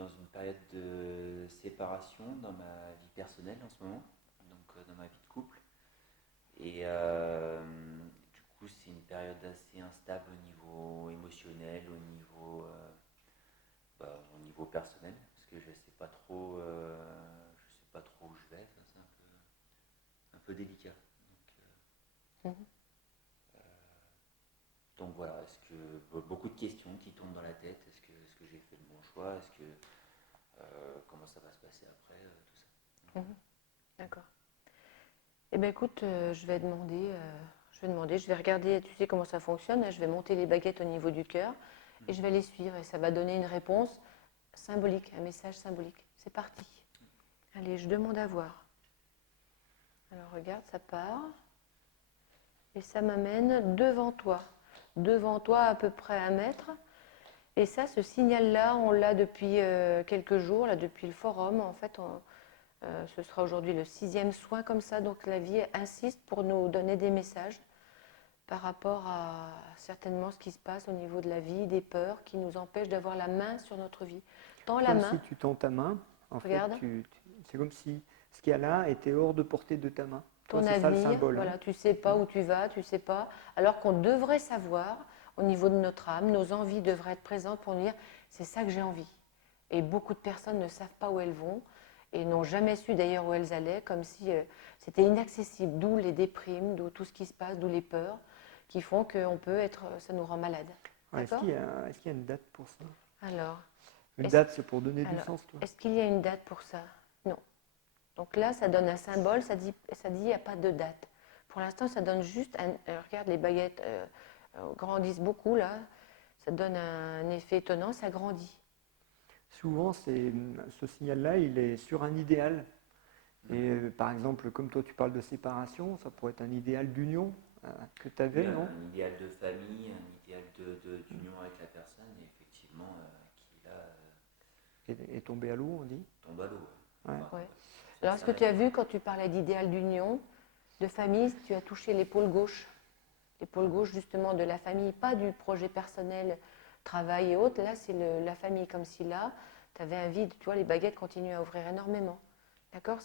dans une période de séparation dans ma vie personnelle en ce moment, donc dans ma vie de couple. Et du coup, c'est une période assez instable au niveau émotionnel, au niveau personnel, parce que je sais pas trop où je vais. Ça, c'est un peu délicat. Mhm. Donc voilà, beaucoup de questions qui tombent dans la tête. Est-ce que j'ai fait le bon choix? Comment ça va se passer après, tout ça. Mhm. D'accord. Eh bien, écoute, je vais regarder, tu sais comment ça fonctionne, hein, je vais monter les baguettes au niveau du cœur et je vais les suivre et ça va donner une réponse symbolique, un message symbolique. C'est parti. Allez, je demande à voir. Alors, regarde, ça part et ça m'amène devant toi à peu près 1 mètre. Et ça, ce signal-là, on l'a depuis quelques jours, là, depuis le forum. En fait, ce sera aujourd'hui le 6e soin comme ça. Donc la vie insiste pour nous donner des messages par rapport à certainement ce qui se passe au niveau de la vie, des peurs qui nous empêchent d'avoir la main sur notre vie. Tends la Comme main, si tu tends ta main, en fait, regarde, c'est comme si ce qu'il y a là était hors de portée de ta main. Tu vois, ton c'est ça le avenir, symbole. Hein. voilà, tu sais pas où tu vas, tu sais pas, alors qu'on devrait savoir au niveau de notre âme, nos envies devraient être présentes pour nous dire c'est ça que j'ai envie. Et beaucoup de personnes ne savent pas où elles vont et n'ont jamais su d'ailleurs où elles allaient, comme si c'était inaccessible, d'où les déprimes, d'où tout ce qui se passe, d'où les peurs qui font qu'on peut être, ça nous rend malade. Ouais, D'accord? est-ce qu'il y a une date pour ça? Alors, Une est-ce, date, c'est pour donner du alors, sens, toi. est-ce qu'il y a une date pour ça? Non. Donc là, ça donne un symbole, ça dit il n'y a pas de date. Pour l'instant, ça donne juste regarde, les baguettes grandissent beaucoup là. Ça donne un effet étonnant, ça grandit. Souvent, ce signal-là, il est sur un idéal. Et par exemple, comme toi, tu parles de séparation, ça pourrait être un idéal d'union que tu Oui, avais, non? un idéal de famille, un idéal d'union avec la personne, et effectivement, qui là Est tombé à l'eau, on dit. tombe à l'eau. Ouais. Enfin, Ouais. ça Alors, est-ce que tu s'arrête as là. vu quand tu parlais d'idéal d'union, de famille, tu as touché l'épaule gauche? L'épaule gauche justement de la famille, pas du projet personnel, travail et autres. Là, c'est la famille, comme si là, tu avais un vide. Tu vois, les baguettes continuent à ouvrir énormément. D'accord?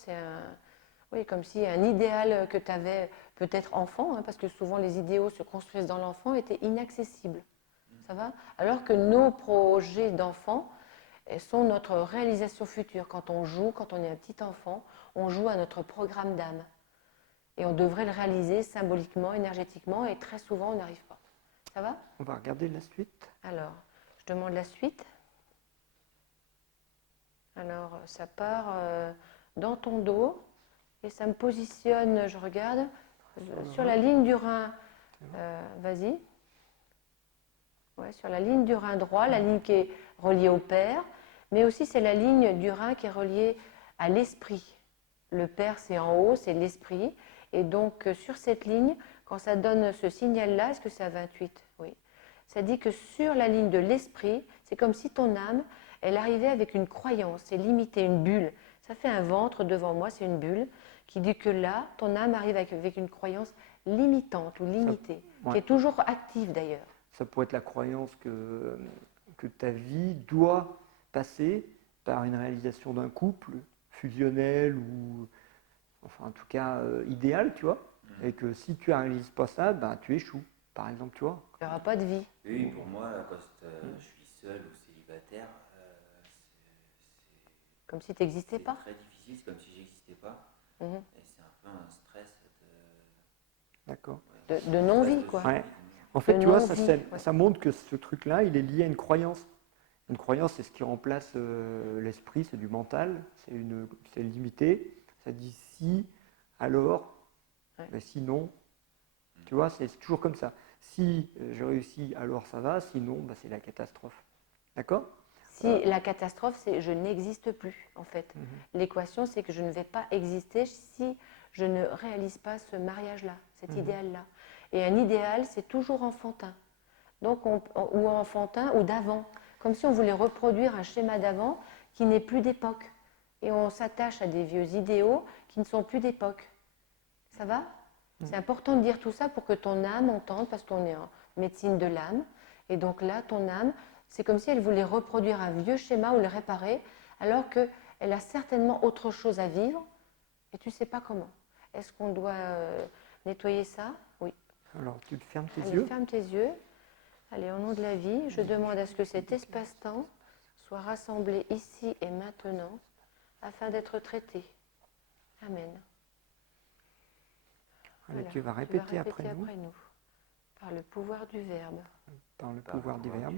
Oui, comme si un idéal que tu avais peut-être enfant, hein, parce que souvent les idéaux se construisent dans l'enfant, était inaccessible. Ça va? Alors que nos projets d'enfant sont notre réalisation future. Quand on joue, quand on est un petit enfant, on joue à notre programme d'âme. Et on devrait le réaliser symboliquement, énergétiquement, et très souvent on n'arrive pas. Ça va? On va regarder la suite. Alors, je demande la suite. Alors, ça part dans ton dos et ça me positionne, je regarde, sur la ligne du rein. Vas-y. Ouais, sur la ligne du rein droit, la ligne qui est reliée au père, mais aussi c'est la ligne du rein qui est reliée à l'esprit. Le père, c'est en haut, c'est l'esprit. Et donc, sur cette ligne, quand ça donne ce signal-là, est-ce que c'est à 28? Oui. Ça dit que sur la ligne de l'esprit, c'est comme si ton âme, elle arrivait avec une croyance, c'est limité, une bulle. Ça fait un ventre devant moi, c'est une bulle, qui dit que là, ton âme arrive avec une croyance limitante ou limitée, qui Ouais. est toujours active d'ailleurs. Ça pourrait être la croyance que ta vie doit passer par une réalisation d'un couple fusionnel ou, enfin, en tout cas, idéal, tu vois. Et que si tu ne réalises pas ça, ben, tu échoues, par exemple, tu vois. Il n'y aura pas de vie. Oui, pour moi, quand je suis seul ou célibataire, Comme si tu n'existais c'est pas. très difficile, c'est comme si j'existais pas. Mhm. Et c'est un peu un stress D'accord. De un stress non-vie, de quoi. Ouais. survie. En De fait, tu vois, non-vie. Ouais. ça montre que ce truc-là, il est lié à une croyance. Une croyance, c'est ce qui remplace l'esprit, c'est du mental, c'est limité. Ça dit si, alors, Ouais. ben sinon, tu vois, c'est toujours comme ça. Si je réussis, alors ça va, sinon, ben, c'est la catastrophe. D'accord? Si la catastrophe, c'est je n'existe plus, en fait. L'équation, c'est que je ne vais pas exister si je ne réalise pas ce mariage-là, cet idéal-là. Et un idéal, c'est toujours enfantin. Donc, ou enfantin ou d'avant. Comme si on voulait reproduire un schéma d'avant qui n'est plus d'époque. Et on s'attache à des vieux idéaux qui ne sont plus d'époque. Ça va? C'est important de dire tout ça pour que ton âme entende, parce qu'on est en médecine de l'âme. Et donc là, ton âme C'est comme si elle voulait reproduire un vieux schéma ou le réparer, alors qu'elle a certainement autre chose à vivre et tu ne sais pas comment. Est-ce qu'on doit nettoyer ça? Oui. Alors, tu fermes tes Allez, yeux. ferme tes yeux. Allez, au nom de la vie, je demande à ce que cet espace-temps soit rassemblé ici et maintenant afin d'être traité. Amen. Allez, Voilà, tu vas répéter après nous, par le pouvoir du Verbe. par le Par le pouvoir du Verbe.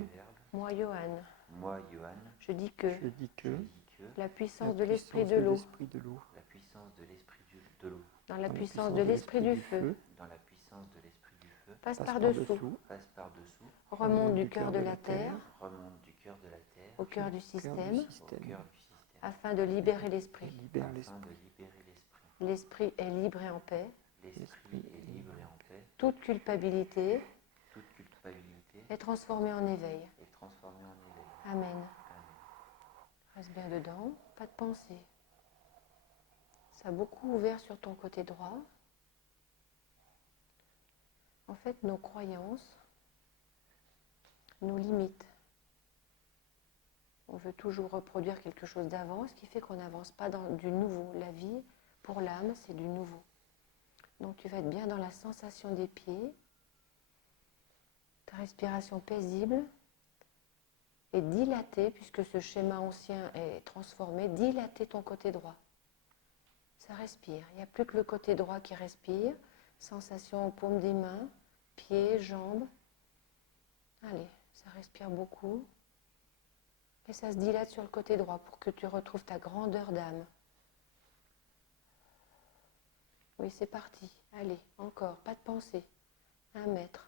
Moi, Johan, Moi, Johan, je dis que Je dis je que dis que la puissance la de l'esprit puissance de l'eau, la puissance de l'esprit de l'eau, dans la dans la puissance de l'esprit du feu, dans la puissance de l'esprit du feu, passe passe par-dessous, passe par-dessous, remonte du cœur de la terre remonte du cœur de la terre au cœur du au système, cœur du système, afin de libérer et l'esprit. libère afin l'esprit. de libérer l'esprit. L'esprit est libre et en paix. L'esprit est libre et en paix. Toute culpabilité Toute culpabilité est transformée en éveil. est transformée en éveil. Amen. Amen. Reste bien dedans, pas de pensée. Ça a beaucoup ouvert sur ton côté droit. En fait, nos croyances nous limitent. On veut toujours reproduire quelque chose d'avant, ce qui fait qu'on n'avance pas dans du nouveau. La vie, pour l'âme, c'est du nouveau. Donc tu vas être bien dans la sensation des pieds, ta respiration paisible et dilater, puisque ce schéma ancien est transformé, dilater ton côté droit. Ça respire. Il n'y a plus que le côté droit qui respire. Sensation aux paumes des mains, pieds, jambes. Allez, ça respire beaucoup. Et ça se dilate sur le côté droit pour que tu retrouves ta grandeur d'âme. Oui, c'est parti. Allez, encore, pas de pensée. 1 mètre.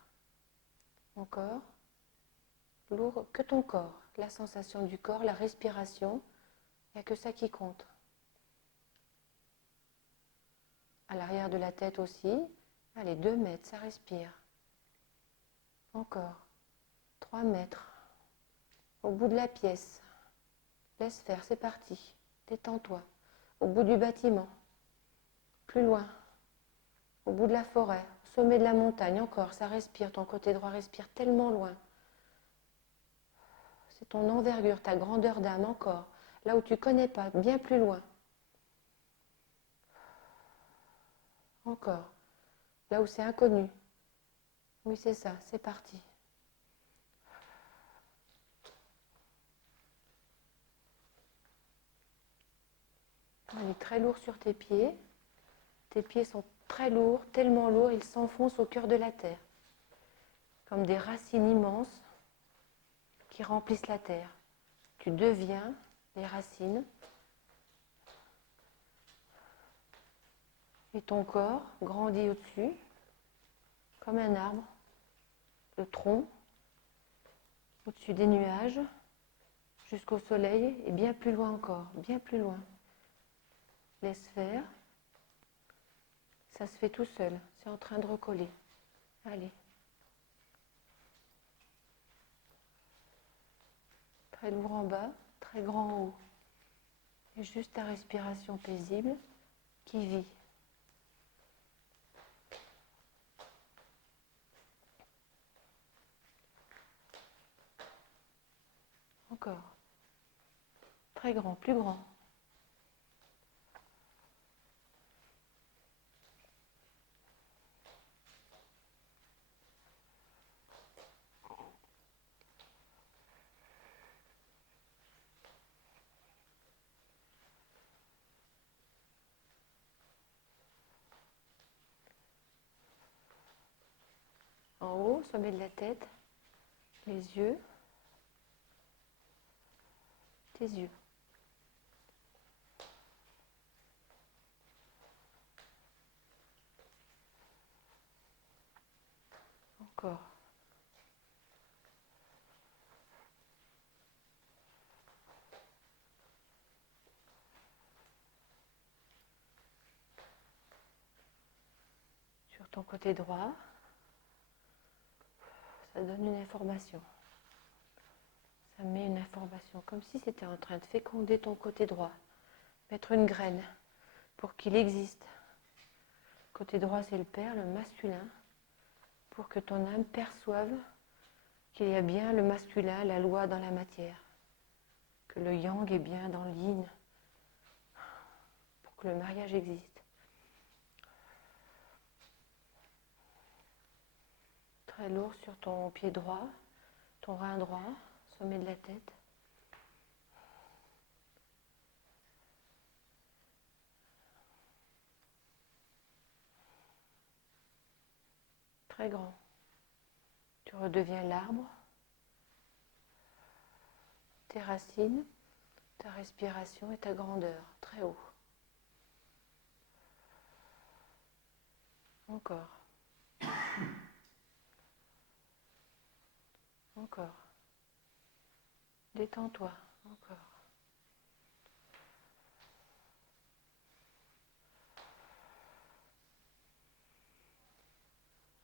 Encore. Lourd que ton corps. La sensation du corps, la respiration. Il n'y a que ça qui compte. À l'arrière de la tête aussi. Allez, 2 mètres, ça respire. Encore. 3 mètres. Au bout de la pièce. Laisse faire, c'est parti. Détends-toi. Au bout du bâtiment. Plus loin. Au bout de la forêt. Au sommet de la montagne. Encore, ça respire. Ton côté droit respire tellement loin. C'est ton envergure, ta grandeur d'âme. Encore. Là où tu ne connais pas, bien plus loin. Encore. Là où c'est inconnu. Oui, c'est ça, c'est parti. On est très lourd sur tes pieds. Tes pieds sont très lourds, tellement lourds, ils s'enfoncent au cœur de la terre. Comme des racines immenses qui remplissent la terre. Tu deviens les racines. Et ton corps grandit au-dessus, comme un arbre. Le tronc, au-dessus des nuages, jusqu'au soleil, et bien plus loin encore, bien plus loin. Laisse faire. Ça se fait tout seul, c'est en train de recoller. Allez. Très lourd en bas, très grand en haut. Et juste ta respiration paisible qui vit. Encore. Très grand, plus grand. En haut, sommet de la tête, les yeux, tes yeux. Encore. Sur ton côté droit, ça donne une information. Ça met une information, comme si c'était en train de féconder ton côté droit. Mettre une graine pour qu'il existe. Côté droit, c'est le père, le masculin, pour que ton âme perçoive qu'il y a bien le masculin, la loi dans la matière, que le yang est bien dans le yin, pour que le mariage existe. Très lourd sur ton pied droit, ton rein droit, sommet de la tête. Très grand. Tu redeviens l'arbre, tes racines, ta respiration et ta grandeur, très haut. Encore. Encore. Détends-toi. Encore.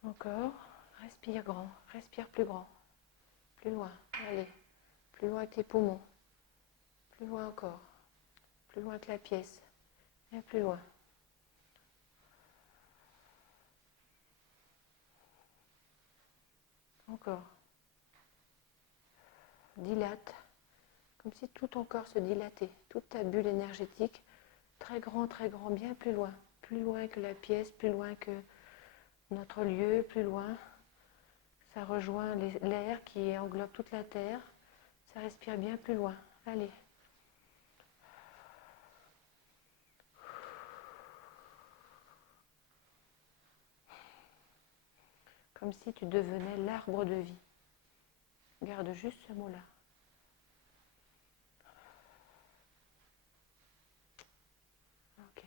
Encore. Respire grand. Respire plus grand. Plus loin. Allez. Plus loin que tes poumons. Plus loin encore. Plus loin que la pièce. Et plus loin. Encore. Dilate. Comme si tout ton corps se dilatait. Toute ta bulle énergétique. Très grand, bien plus loin. Plus loin que la pièce, plus loin que notre lieu, plus loin. Ça rejoint l'air qui englobe toute la terre. Ça respire bien plus loin. Allez. Comme si tu devenais l'arbre de vie. Garde juste ce mot-là. Ok.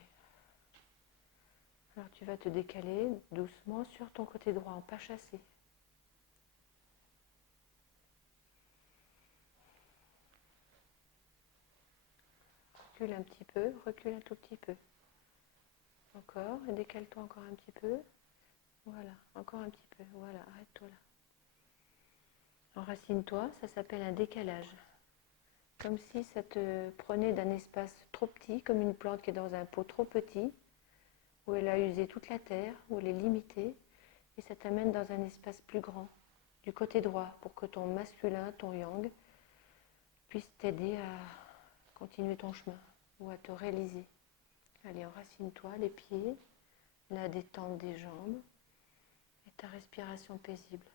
Alors tu vas te décaler doucement sur ton côté droit en pas chassé. Recule un petit peu, recule un tout petit peu. Encore, et décale-toi encore un petit peu. Voilà, encore un petit peu. Voilà, arrête-toi là. Enracine-toi, ça s'appelle un décalage. Comme si ça te prenait d'un espace trop petit, comme une plante qui est dans un pot trop petit, où elle a usé toute la terre, où elle est limitée, et ça t'amène dans un espace plus grand, du côté droit, pour que ton masculin, ton yang, puisse t'aider à continuer ton chemin, ou à te réaliser. Allez, enracine-toi, les pieds, la détente des jambes, et ta respiration paisible.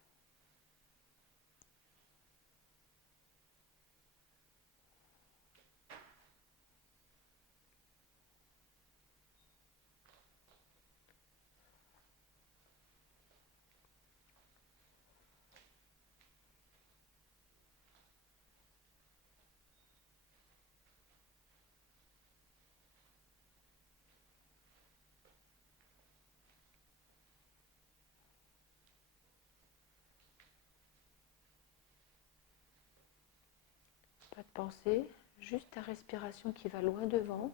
Pas de pensée, juste ta respiration qui va loin devant,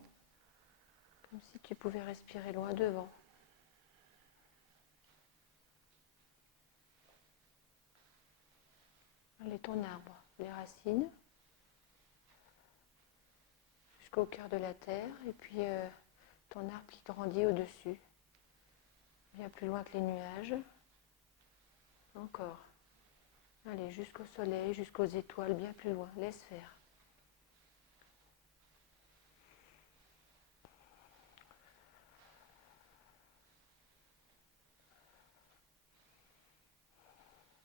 comme si tu pouvais respirer loin devant. Allez, ton arbre, les racines, jusqu'au cœur de la terre, et puis ton arbre qui grandit au-dessus, bien plus loin que les nuages. Encore. Allez, jusqu'au soleil, jusqu'aux étoiles, bien plus loin. Laisse faire.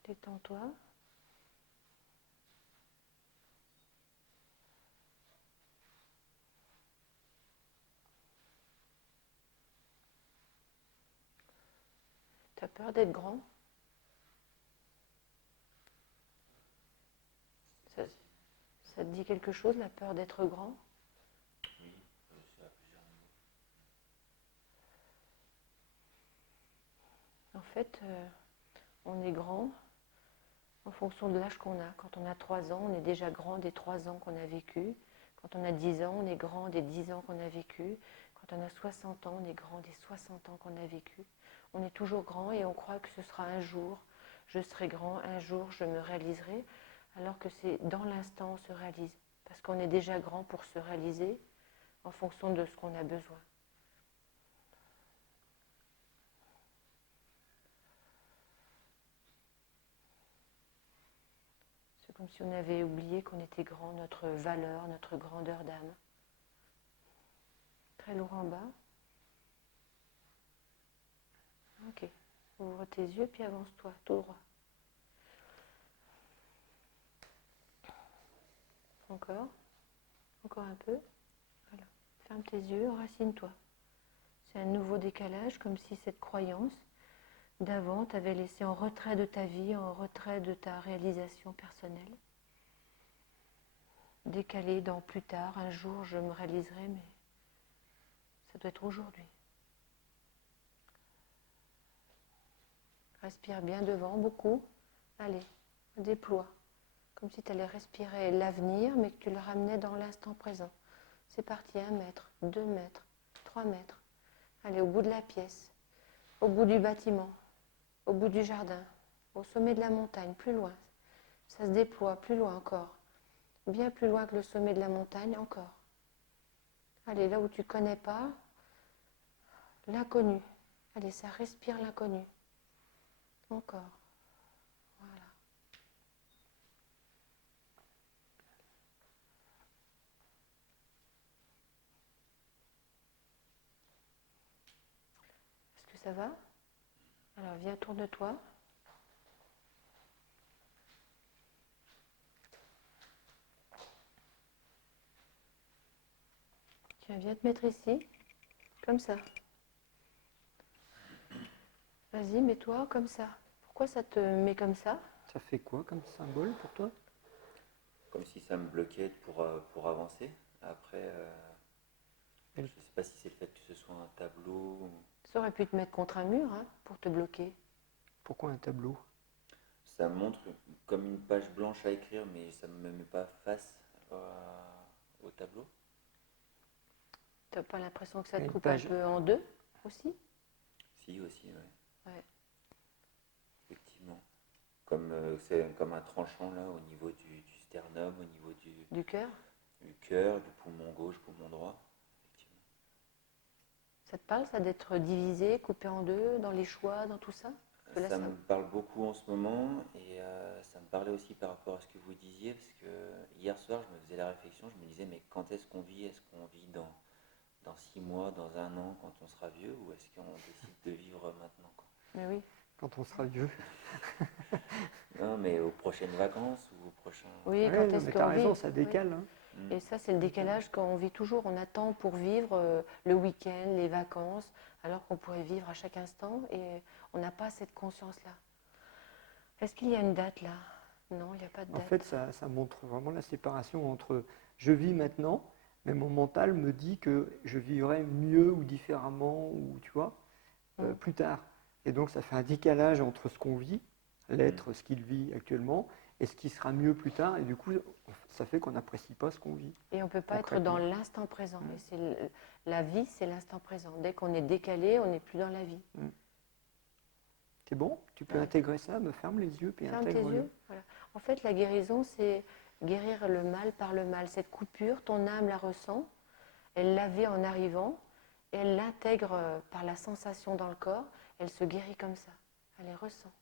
Détends-toi. T'as peur d'être grand? Ça te dit quelque chose, la peur d'être grand? Oui, c'est à plusieurs niveaux. En fait, on est grand en fonction de l'âge qu'on a. Quand on a 3 ans, on est déjà grand des 3 ans qu'on a vécu. Quand on a 10 ans, on est grand des 10 ans qu'on a vécu. Quand on a 60 ans, on est grand des 60 ans qu'on a vécu. On est toujours grand et on croit que ce sera un jour, je serai grand, un jour je me réaliserai, alors que c'est dans l'instant on se réalise. Parce qu'on est déjà grand pour se réaliser en fonction de ce qu'on a besoin. C'est comme si on avait oublié qu'on était grand, notre valeur, notre grandeur d'âme. Très lourd en bas. Ok. Ouvre tes yeux, puis avance-toi, tout droit. Encore. Encore un peu. Voilà. Ferme tes yeux, enracine-toi. C'est un nouveau décalage, comme si cette croyance d'avant t'avait laissé en retrait de ta vie, en retrait de ta réalisation personnelle. Décalé dans plus tard, un jour je me réaliserai, mais ça doit être aujourd'hui. Respire bien devant, beaucoup. Allez, déploie. Comme si tu allais respirer l'avenir, mais que tu le ramenais dans l'instant présent. C'est parti, 1 mètre, 2 mètres, 3 mètres. Allez, au bout de la pièce, au bout du bâtiment, au bout du jardin, au sommet de la montagne, plus loin. Ça se déploie, plus loin encore. Bien plus loin que le sommet de la montagne, encore. Allez, là où tu ne connais pas, l'inconnu. Allez, ça respire l'inconnu. Encore. Voilà. Est-ce que ça va? Alors, viens, tourne-toi. Tiens, viens te mettre ici, comme ça. Vas-y, mets-toi comme ça. Pourquoi ça te met comme ça? Ça fait quoi comme symbole pour toi? Comme si ça me bloquait pour avancer. Après, je ne sais pas si c'est le fait que ce soit un tableau. Ça aurait pu te mettre contre un mur pour te bloquer. Pourquoi un tableau? Ça me montre comme une page blanche à écrire, mais ça ne me met pas face au tableau. Tu n'as pas l'impression que ça te Une coupe page. un peu en deux aussi? Si, aussi, ouais. Ouais. Effectivement. C'est comme un tranchant là au niveau du sternum, au niveau Du cœur? du cœur, du poumon gauche, poumon droit. Effectivement. Ça te parle, ça, d'être divisé, coupé en deux, dans les choix, dans tout ça? Parce que là, Ça me parle beaucoup en ce moment et ça me parlait aussi par rapport à ce que vous disiez parce que hier soir je me faisais la réflexion, je me disais mais quand est-ce qu'on vit? Est-ce qu'on vit dans 6 mois, dans 1 an quand on sera vieux ou est-ce qu'on décide de vivre maintenant quoi? Mais oui. Quand on sera vieux. Non mais aux prochaines vacances ou aux prochains... Oui, Ouais, quand non, est-ce mais qu'on t'as vit? raison, ça Oui. décale. Hein. Et ça, c'est le décalage qu'on vit toujours. On attend pour vivre le week-end, les vacances, alors qu'on pourrait vivre à chaque instant et on n'a pas cette conscience-là. Est-ce qu'il y a une date là? Non, il n'y a pas de En date. fait, ça montre vraiment la séparation entre je vis maintenant, mais mon mental me dit que je vivrai mieux ou différemment, ou tu vois, plus tard. Et donc, ça fait un décalage entre ce qu'on vit, l'être, ce qu'il vit actuellement, et ce qui sera mieux plus tard. Et du coup, ça fait qu'on n'apprécie pas ce qu'on vit. Et on ne peut pas être dans l'instant présent. Et la vie, c'est l'instant présent. Dès qu'on est décalé, on n'est plus dans la vie. C'est bon? Tu peux intégrer ça, me ferme les yeux, puis Ferme tes yeux. Voilà. En fait, la guérison, c'est guérir le mal par le mal. Cette coupure, ton âme la ressent, elle la vit en arrivant, et elle l'intègre par la sensation dans le corps, elle se guérit comme ça. Elle les ressent.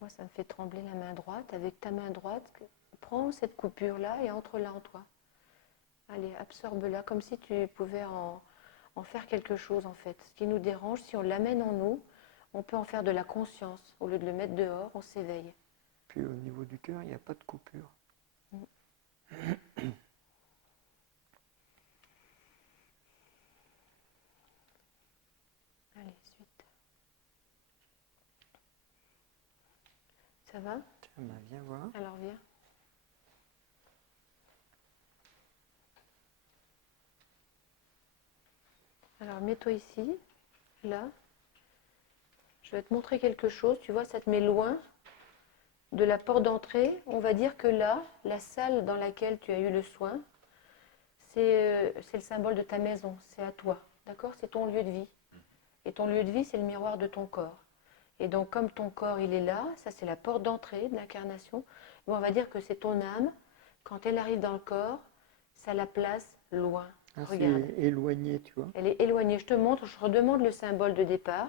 Moi, ça me fait trembler la main droite. Avec ta main droite, prends cette coupure-là et entre-la en toi. Allez, absorbe-la comme si tu pouvais en faire quelque chose en fait. Ce qui nous dérange, si on l'amène en nous, on peut en faire de la conscience. Au lieu de le mettre dehors, on s'éveille. Puis au niveau du cœur, il n'y a pas de coupure. Allez, suite. Ça va? Tiens, viens voir. Alors viens. Alors mets-toi ici, là. Je vais te montrer quelque chose. Tu vois, ça te met loin de la porte d'entrée. On va dire que là, la salle dans laquelle tu as eu le soin, c'est le symbole de ta maison, c'est à toi. D'accord? C'est ton lieu de vie. Et ton lieu de vie, c'est le miroir de ton corps. Et donc, comme ton corps, il est là, ça c'est la porte d'entrée de l'incarnation, on va dire que c'est ton âme. Quand elle arrive dans le corps, ça la place loin. Ah, c'est Regarde. éloigné, tu vois. Elle est éloignée. Je te montre, je redemande le symbole de départ.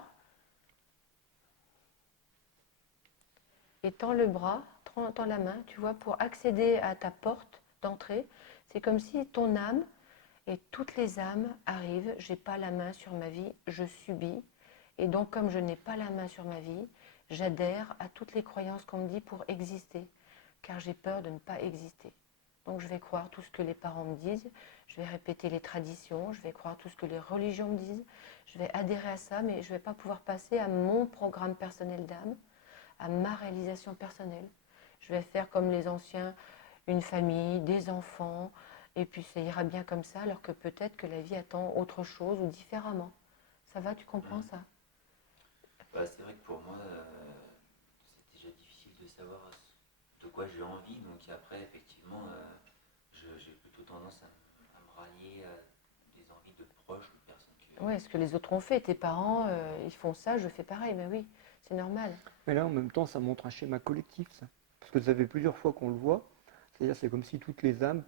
Et tends le bras, tends la main, tu vois, pour accéder à ta porte d'entrée. C'est comme si ton âme et toutes les âmes arrivent. J'ai pas la main sur ma vie, je subis. Et donc, comme je n'ai pas la main sur ma vie, j'adhère à toutes les croyances qu'on me dit pour exister, car j'ai peur de ne pas exister. Donc, je vais croire tout ce que les parents me disent, je vais répéter les traditions, je vais croire tout ce que les religions me disent, je vais adhérer à ça, mais je ne vais pas pouvoir passer à mon programme personnel d'âme, à ma réalisation personnelle. Je vais faire comme les anciens, une famille, des enfants, et puis ça ira bien comme ça, alors que peut-être que la vie attend autre chose ou différemment. Ça va, tu comprends ça? Bah, c'est vrai que pour moi, c'est déjà difficile de savoir de quoi j'ai envie. Donc après, effectivement, j'ai plutôt tendance à me rallier à des envies de proches ou de personnes que... Ouais, ce que les autres ont fait, tes parents, ils font ça, je fais pareil, mais oui, c'est normal. Mais là, en même temps, ça montre un schéma collectif, ça. Parce que ça fait plusieurs fois qu'on le voit. C'est-à-dire, c'est comme si toutes les âmes,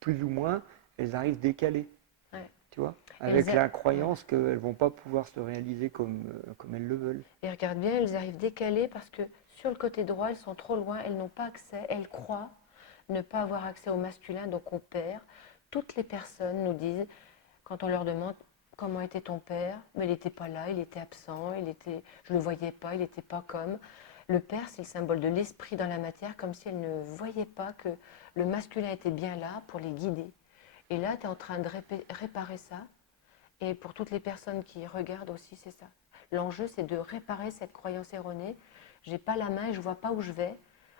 plus ou moins, elles arrivent décalées. Ouais. Tu vois, Et avec la ouais. croyance qu'elles ne vont pas pouvoir se réaliser comme elles le veulent. Et regarde bien, elles arrivent décalées parce que sur le côté droit, elles sont trop loin, elles n'ont pas accès, elles croient ne pas avoir accès au masculin, donc on perd. Toutes les personnes nous disent, quand on leur demande comment était ton père, mais il n'était pas là, il était absent, je ne le voyais pas, il n'était pas comme. Le père, c'est le symbole de l'esprit dans la matière, comme si elle ne voyait pas que le masculin était bien là pour les guider. Et là, tu es en train de réparer ça. Et pour toutes les personnes qui regardent aussi, c'est ça. L'enjeu, c'est de réparer cette croyance erronée. J'ai pas la main et je vois pas où je vais.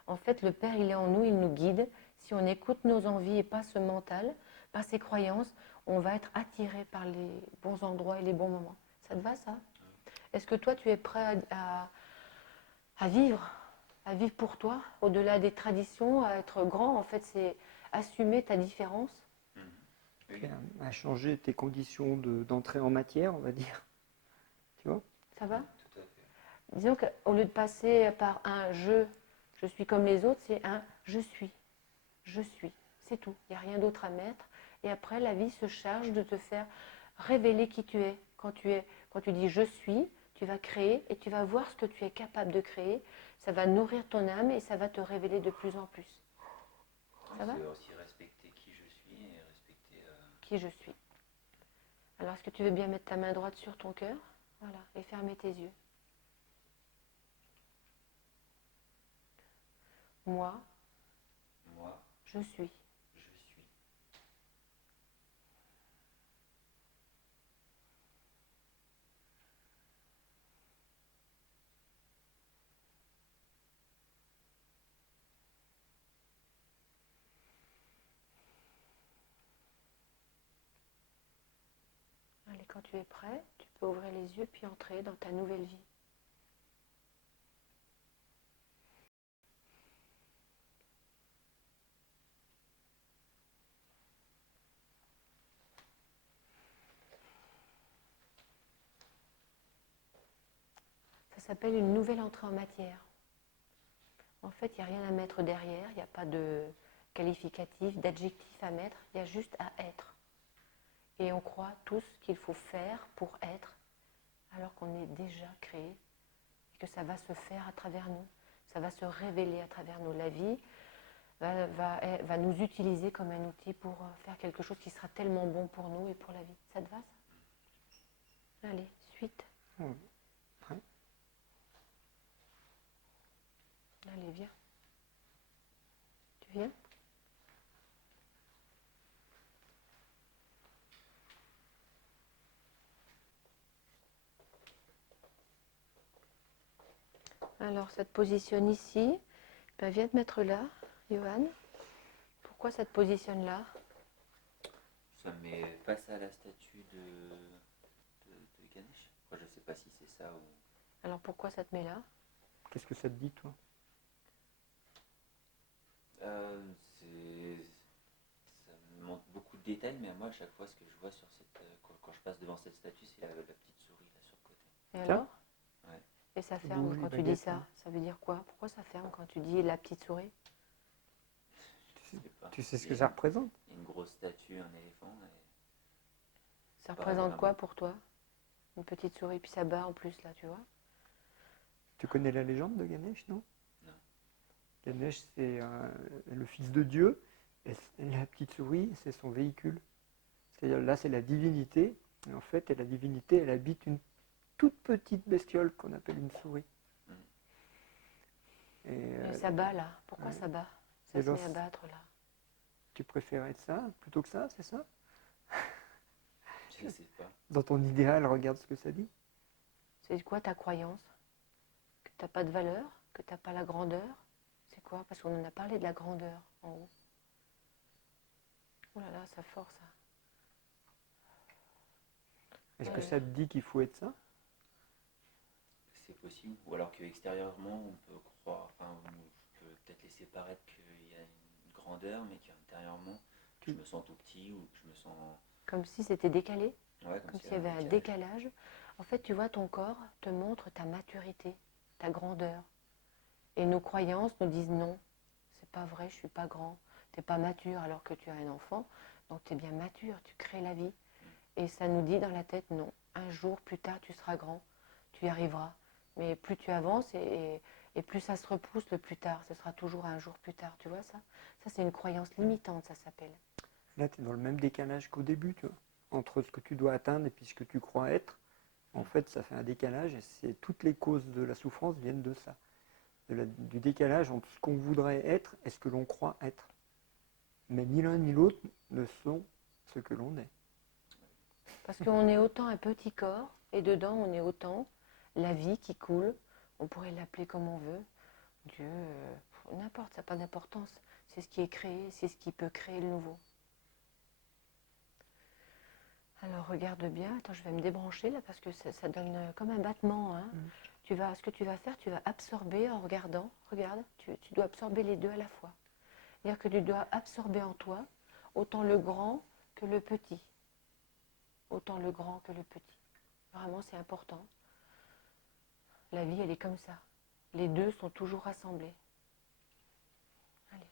En fait, le Père, il est en nous, il nous guide. Si on écoute nos envies et pas ce mental, pas ces croyances, on va être attiré par les bons endroits et les bons moments. Ça te va, ça? Est-ce que toi, tu es prêt à vivre pour toi, au-delà des traditions, à être grand? En fait, c'est assumer ta différence. Oui, À changer tes conditions d'entrée en matière, on va dire. Tu vois? Ça va? tout à fait. Disons qu'au lieu de passer par un je suis comme les autres, c'est un je suis. Je suis. C'est tout. Il n'y a rien d'autre à mettre. Et après, la vie se charge de te faire révéler qui tu es. Quand tu dis je suis, tu vas créer et tu vas voir ce que tu es capable de créer. Ça va nourrir ton âme et ça va te révéler de plus en plus. Ça va? C'est aussi respecter qui je suis et respecter... Qui je suis. Alors, est-ce que tu veux bien mettre ta main droite sur ton cœur? Voilà. Et fermer tes yeux. Moi, Moi, je suis. je suis. Allez, quand tu es prêt, tu peux ouvrir les yeux puis entrer dans ta nouvelle vie. Ça s'appelle une nouvelle entrée en matière. En fait, il n'y a rien à mettre derrière, il n'y a pas de qualificatif, d'adjectif à mettre, il y a juste à être. Et on croit tous qu'il faut faire pour être, alors qu'on est déjà créé, et que ça va se faire à travers nous, ça va se révéler à travers nous. La vie va nous utiliser comme un outil pour faire quelque chose qui sera tellement bon pour nous et pour la vie. Ça te va, ça? Allez, suite. Ouais. Ouais. Allez, viens. Tu viens? Alors, ça te positionne ici. Ben, viens te mettre là, Johan. Pourquoi ça te positionne là? Ça me met face à la statue de Ganesh. Enfin, je sais pas si c'est ça ou... Alors, pourquoi ça te met là? Qu'est-ce que ça te dit, toi? Ça me manque beaucoup de détails, mais moi, à chaque fois, ce que je vois sur quand je passe devant cette statue, c'est la petite souris là sur le côté. Et Tiens. alors? Ouais. Et ça D'où ferme les quand tu dis baguettes, ça? hein. Ça veut dire quoi? Pourquoi ça ferme quand tu dis la petite souris? Je sais pas. Tu sais ce Il y que a ça représente? une grosse statue, un éléphant. Ça pas représente quoi vraiment. pour toi? Une petite souris, puis ça bat en plus, là, tu vois? Tu connais la légende de Ganesh, non? Non. Ganesh, c'est le fils de Dieu, et la petite souris, c'est son véhicule. C'est-à-dire, là, c'est la divinité, et en fait, la divinité, elle habite une toute petite bestiole qu'on appelle une souris. Mm. Et Et ça bat, là. Pourquoi ouais. ça bat? Et Ça se alors, met à battre, là. tu préférais ça plutôt que ça, c'est ça? Je sais pas. Dans ton idéal, regarde ce que ça dit. C'est quoi ta croyance? Que t'as pas de valeur? Que t'as pas la grandeur? C'est quoi? Parce qu'on en a parlé de la grandeur, en haut. Oh là là, ça force, ça. Est-ce Ouais, que ouais. ça te dit qu'il faut être ça? C'est possible. Ou alors que extérieurement, on peut croire, enfin, je peux peut-être laisser paraître qu'il y a une grandeur, mais qu'intérieurement, je me sens tout petit ou que je me sens. Comme si c'était décalé, Ouais, comme s'il s'il y avait un décalage. décalage. En fait, tu vois, ton corps te montre ta maturité, ta grandeur. Et nos croyances nous disent non, c'est pas vrai, je suis pas grand, t'es pas mature alors que tu as un enfant, donc tu es bien mature, tu crées la vie. Et ça nous dit dans la tête non, un jour plus tard tu seras grand, tu y arriveras. Mais plus tu avances et plus ça se repousse le plus tard, ce sera toujours un jour plus tard, tu vois ça? Ça c'est une croyance limitante, ça s'appelle. Là, tu es dans le même décalage qu'au début, tu vois. Entre ce que tu dois atteindre et puis ce que tu crois être. En fait, ça fait un décalage et toutes les causes de la souffrance viennent de ça. Du décalage entre ce qu'on voudrait être et ce que l'on croit être. Mais ni l'un ni l'autre ne sont ce que l'on est. Parce qu'on est autant un petit corps et dedans on est autant la vie qui coule, on pourrait l'appeler comme on veut, Dieu, n'importe, ça n'a pas d'importance. C'est ce qui est créé, c'est ce qui peut créer le nouveau. Alors regarde bien, attends, je vais me débrancher là parce que ça donne comme un battement. Hein. Ce que tu vas faire, tu vas absorber en regardant. Regarde, tu dois absorber les deux à la fois. C'est-à-dire que tu dois absorber en toi autant le grand que le petit. Autant le grand que le petit. Vraiment, c'est important. La vie, elle est comme ça. Les deux sont toujours rassemblés. Allez.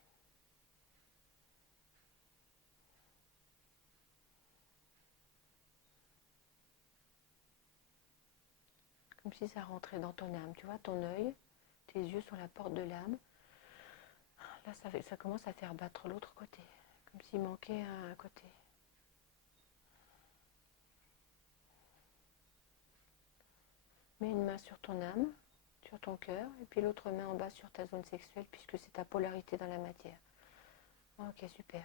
Comme si ça rentrait dans ton âme. Tu vois, ton œil, tes yeux sur la porte de l'âme. Là, ça commence à faire battre l'autre côté. Comme s'il manquait un côté. Mets une main sur ton âme, sur ton cœur, et puis l'autre main en bas sur ta zone sexuelle, puisque c'est ta polarité dans la matière. Ok, super.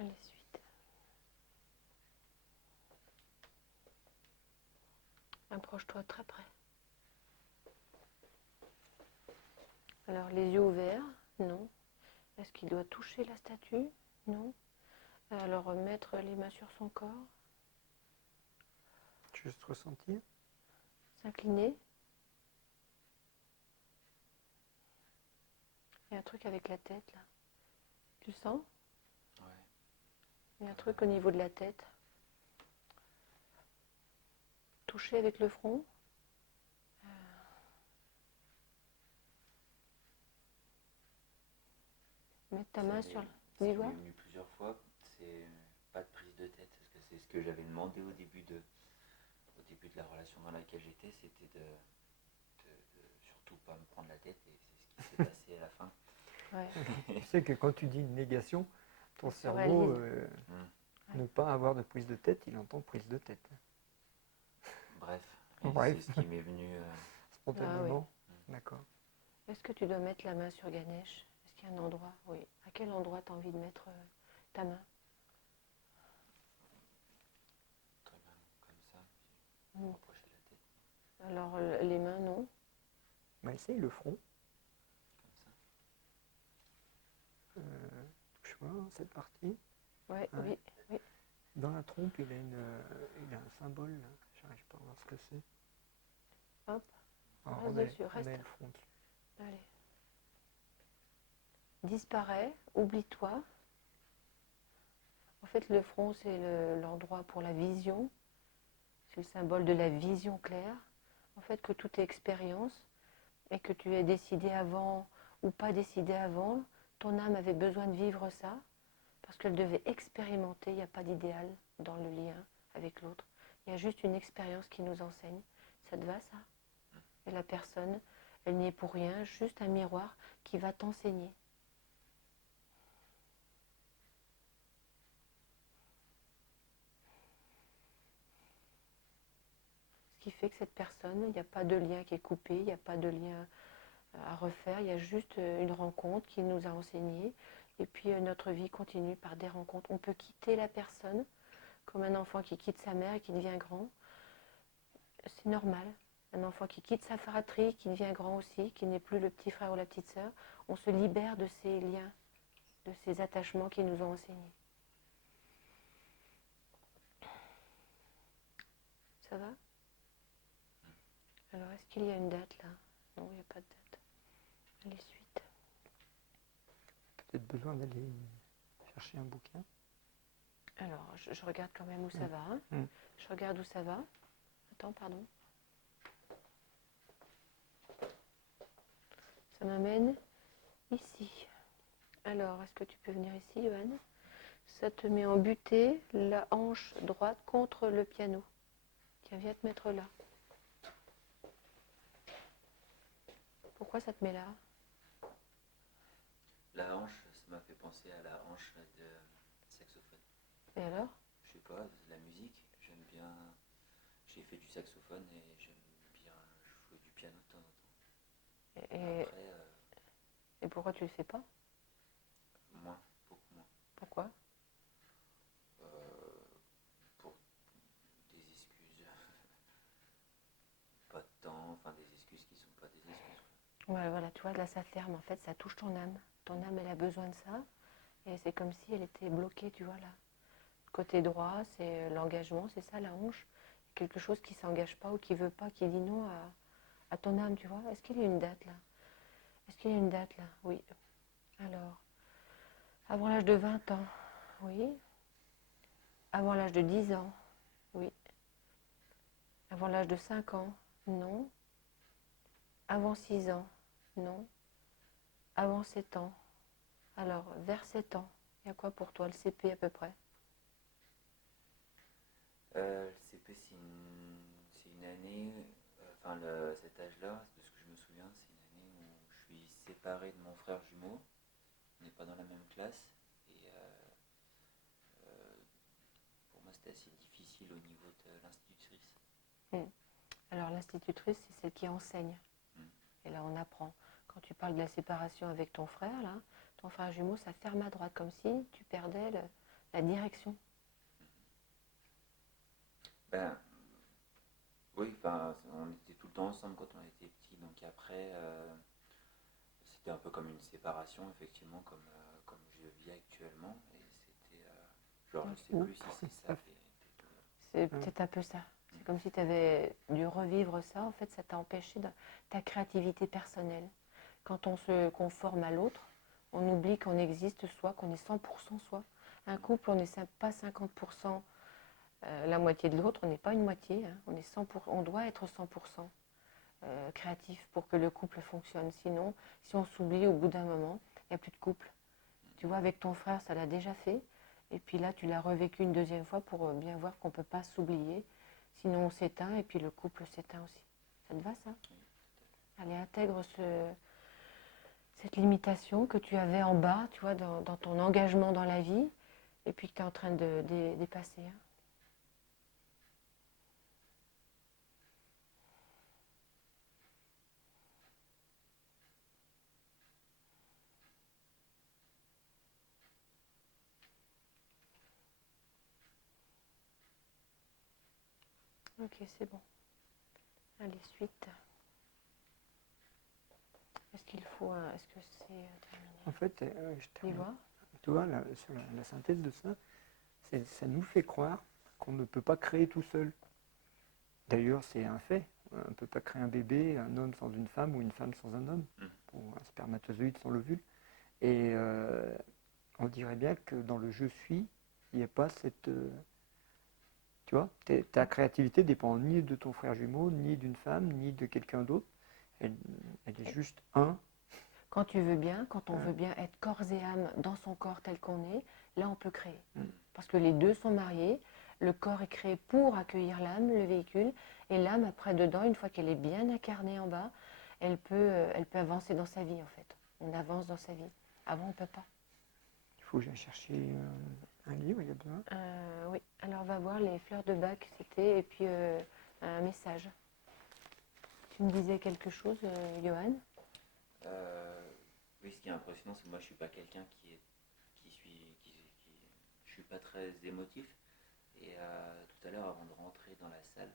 Allez, suite. Approche-toi très près. Alors, les yeux ouverts, non. Est-ce qu'il doit toucher la statue? Non. Alors, mettre les mains sur son corps, Juste ressentir. s'incliner. Il y a un truc avec la tête, là. Tu le sens? Ouais. Il y a un truc au niveau de la tête. Toucher avec le front. Mettre ta main sur le... Ce qui Dis-moi. m'est venu plusieurs fois, c'est pas de prise de tête, parce que c'est ce que j'avais demandé au début de la relation dans laquelle j'étais, c'était de surtout pas me prendre la tête, et c'est ce qui s'est passé à la fin. Ouais. Tu sais que quand tu dis une négation, ton Ça se cerveau, réalise. ne pas avoir de prise de tête, il entend prise de tête. Bref, et Bref. c'est ce qui m'est venu. Spontanément. Ah oui. D'accord. Est-ce que tu dois mettre la main sur Ganesh? Est-ce qu'un endroit, oui. À quel endroit tu as envie de mettre ta main? Très bien, comme ça, puis Mm. rapprocher la tête, Alors, les mains, non? Bah, essaye le front. comme ça. Touche vois cette partie. Ouais, Ouais. oui, oui. Dans la trompe, il a un symbole, là. J'arrive pas à voir ce que c'est. Hop, Alors, reste dessus, reste. remets le front. Allez. Disparaît, oublie-toi. En fait, le front, c'est l'endroit pour la vision. C'est le symbole de la vision claire. En fait, que toute expérience, et que tu aies décidé avant ou pas décidé avant, ton âme avait besoin de vivre ça, parce qu'elle devait expérimenter. Il n'y a pas d'idéal dans le lien avec l'autre. Il y a juste une expérience qui nous enseigne. Ça te va, ça? Et la personne, elle n'y est pour rien, juste un miroir qui va t'enseigner. Ce qui fait que cette personne, il n'y a pas de lien qui est coupé, il n'y a pas de lien à refaire, il y a juste une rencontre qui nous a enseigné. Et puis notre vie continue par des rencontres. On peut quitter la personne comme un enfant qui quitte sa mère et qui devient grand. C'est normal. Un enfant qui quitte sa fratrie, qui devient grand aussi, qui n'est plus le petit frère ou la petite sœur. On se libère de ces liens, de ces attachements qui nous ont enseignés. Ça va? Alors, est-ce qu'il y a une date là? Non, il n'y a pas de date. Les suites. Peut-être besoin d'aller chercher un bouquin. Alors, je regarde quand même où ça va. Hein. Mm. Je regarde où ça va. Attends, pardon. Ça m'amène ici. Alors, est-ce que tu peux venir ici, Johan? Ça te met en butée, la hanche droite contre le piano. Tiens, viens te mettre là. Pourquoi ça te met là? La hanche, ça m'a fait penser à la hanche de saxophone. Et alors? Je sais pas, la musique, j'aime bien. J'ai fait du saxophone et j'aime bien jouer du piano de temps en temps. Et, Après, et pourquoi tu le fais pas? moins, beaucoup moins. Pourquoi? Pour des excuses, pas de temps, enfin des excuses qui sont pas des excuses. Ouais, voilà, tu vois, là ça ferme, en fait, ça touche ton âme. Ton âme, elle a besoin de ça. Et c'est comme si elle était bloquée, tu vois, là. Côté droit, c'est l'engagement, c'est ça, la hanche. Quelque chose qui ne s'engage pas ou qui ne veut pas, qui dit non à ton âme, tu vois. Est-ce qu'il y a une date là? Est-ce qu'il y a une date là? Oui. Alors, avant l'âge de 20 ans, oui. Avant l'âge de 10 ans, oui. Avant l'âge de 5 ans, non. Avant 6 ans, non. Avant 7 ans. Alors, vers 7 ans, il y a quoi pour toi, le CP à peu près? Le CP, c'est une année, enfin cet âge-là, de ce que je me souviens, c'est une année où je suis séparé de mon frère jumeau. On n'est pas dans la même classe. Et pour moi, c'était assez difficile au niveau de l'institutrice. Alors, l'institutrice, c'est celle qui enseigne. Et là, on apprend. Quand tu parles de la séparation avec ton frère, là, ton frère jumeau, ça ferme à droite, comme si tu perdais la direction. Ben, oui, enfin, on était tout le temps ensemble quand on était petits, donc après, c'était un peu comme une séparation, effectivement, comme je vis actuellement, et c'était, genre, je sais plus si c'est ça. C'est peut-être un peu ça. C'est comme si tu avais dû revivre ça. En fait, ça t'a empêché ta créativité personnelle. Quand on se conforme à l'autre, on oublie qu'on existe soi, qu'on est 100% soi. Un couple, on n'est pas 50% la moitié de l'autre, on n'est pas une moitié. Hein. On est 100%, on doit être 100% créatif pour que le couple fonctionne. Sinon, si on s'oublie au bout d'un moment, il n'y a plus de couple. Tu vois, avec ton frère, ça l'a déjà fait. Et puis là, tu l'as revécu une deuxième fois pour bien voir qu'on ne peut pas s'oublier. Sinon, on s'éteint et puis le couple s'éteint aussi. Ça te va, ça? Allez, intègre cette limitation que tu avais en bas, tu vois, dans ton engagement dans la vie, et puis que tu es en train de dépasser. Hein. Ok, c'est bon. Allez, suite. Est-ce qu'il faut est-ce que c'est terminé? En fait, je Tu termine. vois? Tu vois, sur la synthèse de ça, ça nous fait croire qu'on ne peut pas créer tout seul. D'ailleurs, c'est un fait. On ne peut pas créer un bébé, un homme sans une femme ou une femme sans un homme, ou un spermatozoïde sans l'ovule. Et on dirait bien que dans le je suis, il n'y a pas cette. Tu vois, ta créativité dépend ni de ton frère jumeau, ni d'une femme, ni de quelqu'un d'autre. Elle est juste un. Quand tu veux bien, quand on Ouais. veut bien être corps et âme dans son corps tel qu'on est, là on peut créer. Mm. Parce que les deux sont mariés, le corps est créé pour accueillir l'âme, le véhicule, et l'âme après dedans, une fois qu'elle est bien incarnée en bas, elle peut avancer dans sa vie en fait. On avance dans sa vie. Avant on ne peut pas. Il faut que j'aille chercher un livre, il y a besoin. Oui, alors on va voir les fleurs de Bach c'était, et puis un message. Tu me disais quelque chose, Johan? Oui, ce qui est impressionnant, c'est que moi je suis pas quelqu'un je suis pas très émotif. Et tout à l'heure, avant de rentrer dans la salle,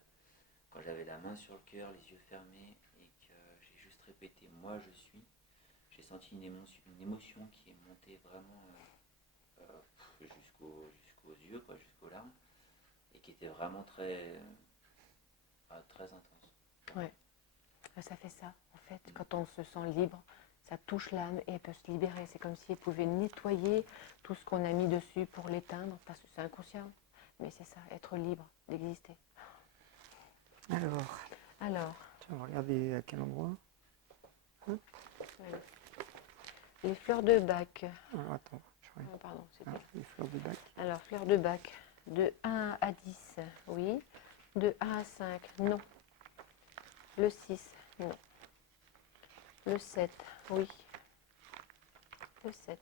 quand j'avais la main sur le cœur, les yeux fermés, et que j'ai juste répété moi je suis, j'ai senti une émotion qui est montée vraiment jusqu'aux yeux, quoi, jusqu'aux larmes, et qui était vraiment très intense. Ouais, ça fait ça. En fait, quand on se sent libre, ça touche l'âme et elle peut se libérer. C'est comme si elle pouvait nettoyer tout ce qu'on a mis dessus pour l'éteindre, parce que c'est inconscient. Mais c'est ça, être libre d'exister. Alors, Tu vas regarder à quel endroit. voilà. Les fleurs de Bach. Alors, attends, je regarde. Pardon, c'était. Les fleurs de Bach. Alors, fleurs de Bach. De 1 à 10, oui. De 1 à 5, non. Le 6, non. Le 7, oui. Le 7.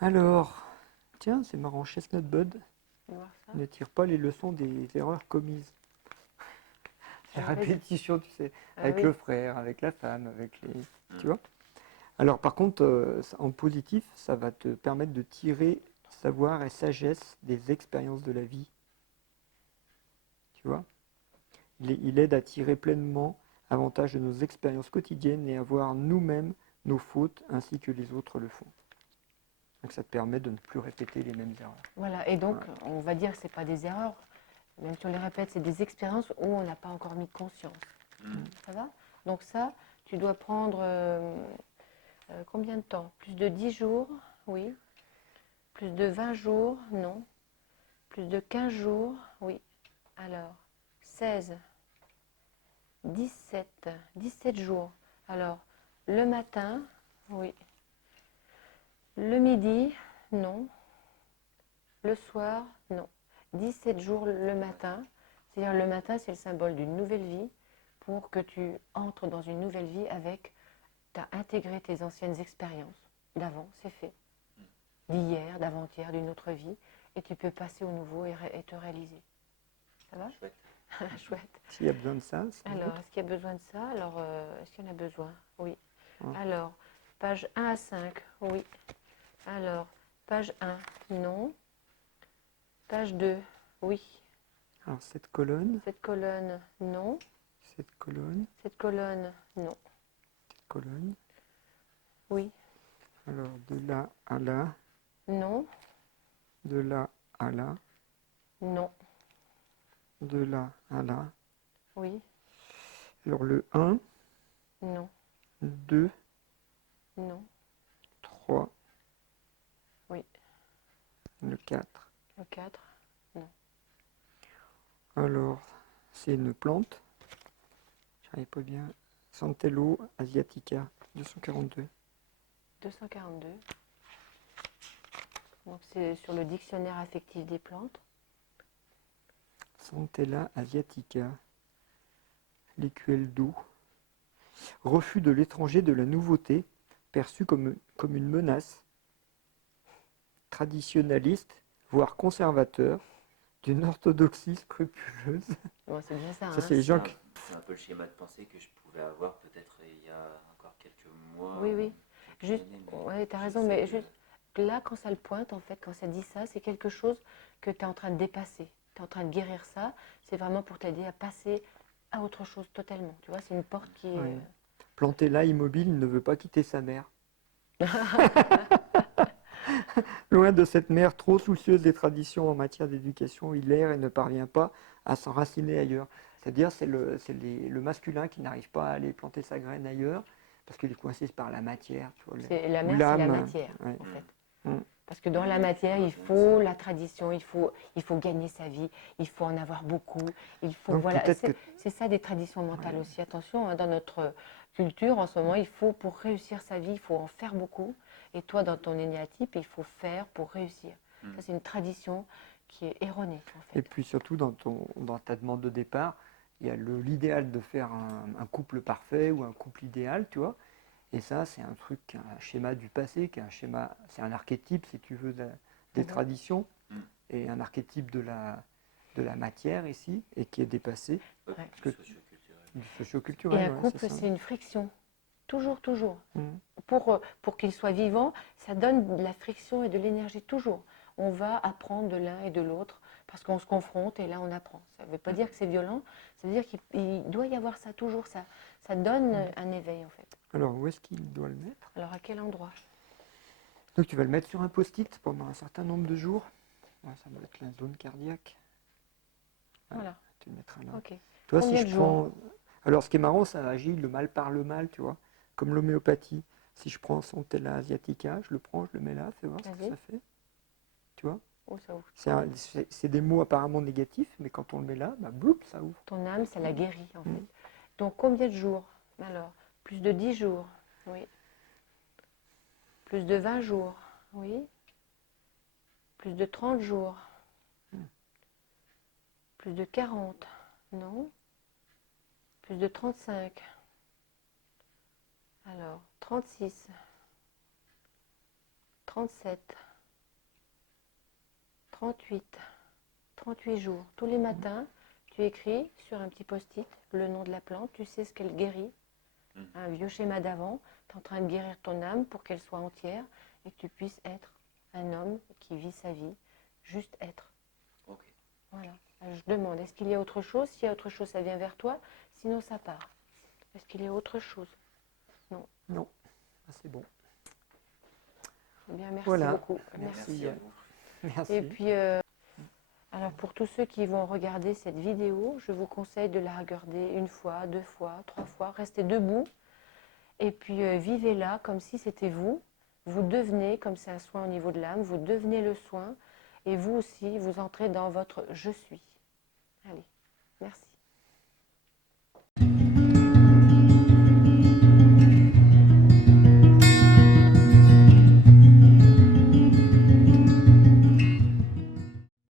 Alors, tiens, c'est marrant, Chestnut Bud On va voir ça. ne tire pas les leçons des erreurs commises. La Ah, vas-y. répétition, tu sais, Ah, avec oui. le frère, avec la femme, avec les. Tu vois. Alors, par contre, en positif, ça va te permettre de tirer savoir et sagesse des expériences de la vie. Tu vois. Il aide à tirer pleinement avantage de nos expériences quotidiennes et à voir nous-mêmes nos fautes ainsi que les autres le font. Donc ça te permet de ne plus répéter les mêmes erreurs. Voilà, et donc, Voilà. on va dire que ce n'est pas des erreurs, même si on les répète, c'est des expériences où on n'a pas encore mis conscience. Ça va? Donc ça, tu dois prendre combien de temps? Plus de 10 jours? Oui. Plus de 20 jours? Non. Plus de 15 jours? Oui. Alors, 16, 17 jours. Alors, le matin? Oui. Le midi? Non. Le soir? Non. 17 jours le matin. C'est-à-dire le matin, c'est le symbole d'une nouvelle vie pour que tu entres dans une nouvelle vie avec, tu as intégré tes anciennes expériences d'avant, c'est fait. D'hier, d'avant-hier, d'une autre vie. Et tu peux passer au nouveau et te réaliser. Ça va? Chouette. Chouette. S'il y a besoin de ça, c'est Alors, autre. est-ce qu'il y a besoin de ça? Alors, est-ce qu'il y en a besoin? Oui. Ah. Alors, page 1 à 5, oui. Alors, page 1, non. Page 2, oui. Alors cette colonne, Cette colonne, non. cette colonne, Cette colonne, non. cette colonne. Oui, Alors de là à là, non, de là à là, non. de là à là. Oui, Alors le 1, non, 2, non. 3, Oui, le 4. le 4, non. Alors c'est une plante, j'arrive pas bien. Santello asiatica, 242. 242. Donc, c'est sur le dictionnaire affectif des plantes. Santella asiatica, l'écuelle d'eau. Refus de l'étranger de la nouveauté, perçu comme une menace. Traditionnaliste, voire conservateur, d'une orthodoxie scrupuleuse. Bon, c'est bien ça, Ça, hein. c'est les gens qui. C'est un peu le schéma de pensée que je pouvais avoir peut-être il y a encore quelques mois. Oui, oui. quelques Juste, années, mais ouais, tu as raison, j'essaie mais de- juste là, quand ça le pointe, en fait, quand ça dit ça, c'est quelque chose que tu es en train de dépasser. Tu es en train de guérir ça. C'est vraiment pour t'aider à passer à autre chose totalement. Tu vois, c'est une porte qui est... Ouais. Planté là, immobile, il ne veut pas quitter sa mère. Loin de cette mère trop soucieuse des traditions en matière d'éducation, il erre et ne parvient pas à s'enraciner ailleurs. C'est-à-dire, le masculin qui n'arrive pas à aller planter sa graine ailleurs, parce qu'il est coincé par la matière. Tu vois, La ou mère, c'est la l'âme. matière, Ouais. en fait. Mm. Parce que dans la matière, il faut la tradition, il faut gagner sa vie, il faut en avoir beaucoup, il faut, Donc, voilà, peut-être que... c'est ça des traditions mentales Ouais. aussi. Attention, hein, dans notre culture, en ce moment, il faut, pour réussir sa vie, il faut en faire beaucoup. Et toi, dans ton énéatype, il faut faire pour réussir. Ça, c'est une tradition qui est erronée, en fait. Et puis surtout, dans ta demande de départ, il y a l'idéal de faire un couple parfait ou un couple idéal, tu vois. Et ça, c'est un truc, un schéma du passé, c'est un archétype, si tu veux, des traditions, et un archétype de la matière ici, et qui est dépassé. Ouais, Ouais. du socio-culturel. Du socio-culturel, Et un ouais, couple, c'est ça. c'est une friction. Toujours, toujours. Mhm. Pour qu'il soit vivant, ça donne de la friction et de l'énergie toujours. On va apprendre de l'un et de l'autre parce qu'on se confronte et là on apprend. Ça ne veut pas dire que c'est violent, ça veut dire qu'il doit y avoir ça toujours. Ça donne un éveil en fait. Alors, où est-ce qu'il doit le mettre? Alors à quel endroit? Donc, tu vas le mettre sur un post-it pendant un certain nombre de jours. Ouais, ça doit être la zone cardiaque. Voilà. Tu le mettras là. Ok. Toi, Combien si de je jours? prends... Alors, ce qui est marrant, ça agit le mal par le mal, tu vois, comme l'homéopathie. Si je prends Centella asiatica, je le prends, je le mets là, fais voir ce que Vas-y. ça fait. Tu vois, Oh, ça ouvre. c'est des mots apparemment négatifs, mais quand on le met là, bah, bloup, ça ouvre. Ton âme, ça la guérit en fait. Donc combien de jours? Alors, plus de 10 jours, oui. Plus de 20 jours, oui. Plus de 30 jours. Plus de 40, non. Plus de 35. Alors, 36. 37. 38. 38 jours. Tous les matins, tu écris sur un petit post-it le nom de la plante, tu sais ce qu'elle guérit. Un vieux schéma d'avant, tu es en train de guérir ton âme pour qu'elle soit entière et que tu puisses être un homme qui vit sa vie, juste être. Ok. Voilà. Alors, je demande, est-ce qu'il y a autre chose? S'il y a autre chose, ça vient vers toi, sinon ça part. Est-ce qu'il y a autre chose? Non. Non, ah, c'est bon. Eh bien, merci Voilà. beaucoup. Merci à vous. Merci. Et puis, alors pour tous ceux qui vont regarder cette vidéo, je vous conseille de la regarder une fois, 2 fois, 3 fois. Restez debout et puis vivez-la comme si c'était vous. Vous devenez, comme c'est un soin au niveau de l'âme, vous devenez le soin et vous aussi, vous entrez dans votre « je suis ». Allez, merci.